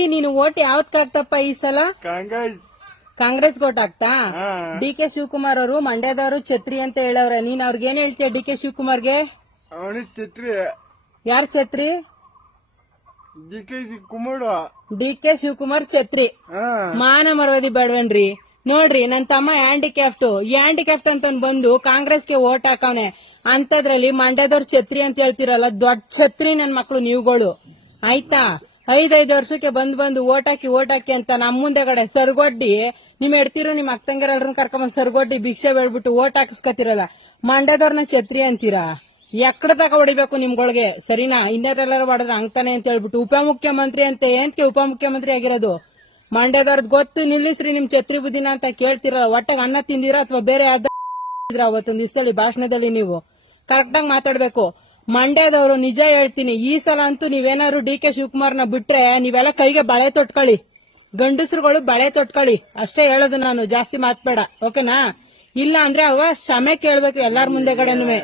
ಈ ನೀನು ಓಟ್ ಯಾವತ್ಕ್ ಹಾಕ್ತಪ್ಪ ಈ ಸಲ? ಕಾಂಗ್ರೆಸ್. ಕಾಂಗ್ರೆಸ್ ಓಟ್ ಹಾಕ್ತಾ? ಡಿ ಕೆ ಶಿವಕುಮಾರ್ ಅವರು ಮಂಡ್ಯದವರು ಛತ್ರಿ ಅಂತ ಹೇಳವ್ರೆ. ನೀನ್ ಅವ್ರಿಗೆ ಏನ್ ಹೇಳ್ತೀಯ ಡಿ ಕೆ ಶಿವಕುಮಾರ್ಗೆ? ಗೆ ಛತ್ರಿ. ಯಾರ್ ಛತ್ರಿ? D K Shivakumar. D K Shivakumar ಛತ್ರಿ. ಮಾನ ಮರವದಿ ಬೇಡವೇನ್ರಿ. ನೋಡ್ರಿ ನನ್ ತಮ್ಮ ಹ್ಯಾಂಡಿಕ್ಯಾಫ್ಟ್. ಹ್ಯಾಂಡಿಕ್ಯಾಫ್ಟ್ ಅಂತ ಬಂದು ಕಾಂಗ್ರೆಸ್ಗೆ ಓಟ್ ಹಾಕವ್ನೆ. ಅಂತದ್ರಲ್ಲಿ ಮಂಡ್ಯದವ್ರ ಛತ್ರಿ ಅಂತ ಹೇಳ್ತಿರಲ್ಲ ದೊಡ್ಡ ಛತ್ರಿ ನನ್ ಮಕ್ಳು ನೀವುಗಳು. ಆಯ್ತಾ? ಐದೈದು ವರ್ಷಕ್ಕೆ ಬಂದ್ ಬಂದು ಓಟ್ ಹಾಕಿ ಓಟ್ ಹಾಕಿ ಅಂತ ನಮ್ ಮುಂದೆಗಡೆ ಸರ್ಗೊಡ್ಡಿ ನಿಮ್ ಎಡ್ತಿರೋ ನಿಮ್ ಅಕ್ಕಂಗಿರಲ್ರನ್ನ ಕರ್ಕೊಂಬಂದ್ ಸರ್ಗೊಡ್ಡಿ ಭಿಕ್ಷೆ ಬೇಡ್ಬಿಟ್ಟು ಓಟ್ ಹಾಕಿಸ್ಕತಿರಲ್ಲ ಮಂಡ್ಯದವ್ರನ್ನ ಛತ್ರಿ ಅಂತೀರಾ? ಎಕ್ಕಡ ತಕ ಹೊಡಿಬೇಕು ನಿಮ್ಗಳಿಗೆ. ಸರಿನಾ? ಇನ್ನೆಲ್ಲರೂ ಹೊಡೆದ್ರೆ ಹಂಗ್ತಾನೆ ಅಂತ ಹೇಳ್ಬಿಟ್ಟು ಉಪಮುಖ್ಯಮಂತ್ರಿ ಅಂತ ಏನ್ಕೆ ಉಪಮುಖ್ಯಮಂತ್ರಿ ಆಗಿರೋದು? ಮಂಡ್ಯದವ್ರದ್ ಗೊತ್ತು ನಿಲ್ಲಿಸ್ರಿ ನಿಮ್ ಛತ್ರಿ ಬುದ್ದಿನ ಅಂತ ಕೇಳ್ತಿರಲ್ಲ. ಒಟ್ಟಾಗ ಅನ್ನ ತಿಂದಿರಾ ಅಥವಾ ಬೇರೆ ಯಾವ್ದಾರ ಅವತ್ತೊಂದ್ ದಿವಸದಲ್ಲಿ ಭಾಷಣದಲ್ಲಿ ನೀವು? ಕರೆಕ್ಟಾಗಿ ಮಾತಾಡ್ಬೇಕು. ಮಂಡ್ಯದವರು ನಿಜ ಹೇಳ್ತೀನಿ, ಈ ಸಲ ಅಂತೂ ನೀವೇನಾದ್ರು ಡಿ ಕೆ ಶಿವಕುಮಾರ್ನ ಬಿಟ್ರೆ ನೀವೆಲ್ಲ ಕೈಗೆ ಬಳೆ ತೊಟ್ಕೊಳ್ಳಿ. ಗಂಡಸರುಗಳು ಬಳೆ ತೊಟ್ಕೊಳ್ಳಿ. ಅಷ್ಟೇ ಹೇಳೋದು ನಾನು, ಜಾಸ್ತಿ ಮಾತ್ಬೇಡ. ಓಕೆನಾ? ಇಲ್ಲ ಅಂದ್ರೆ ಅವ ಕ್ಷಮೆ ಕೇಳ್ಬೇಕು ಎಲ್ಲಾರ ಮುಂದೆಗಡೆನುವೆ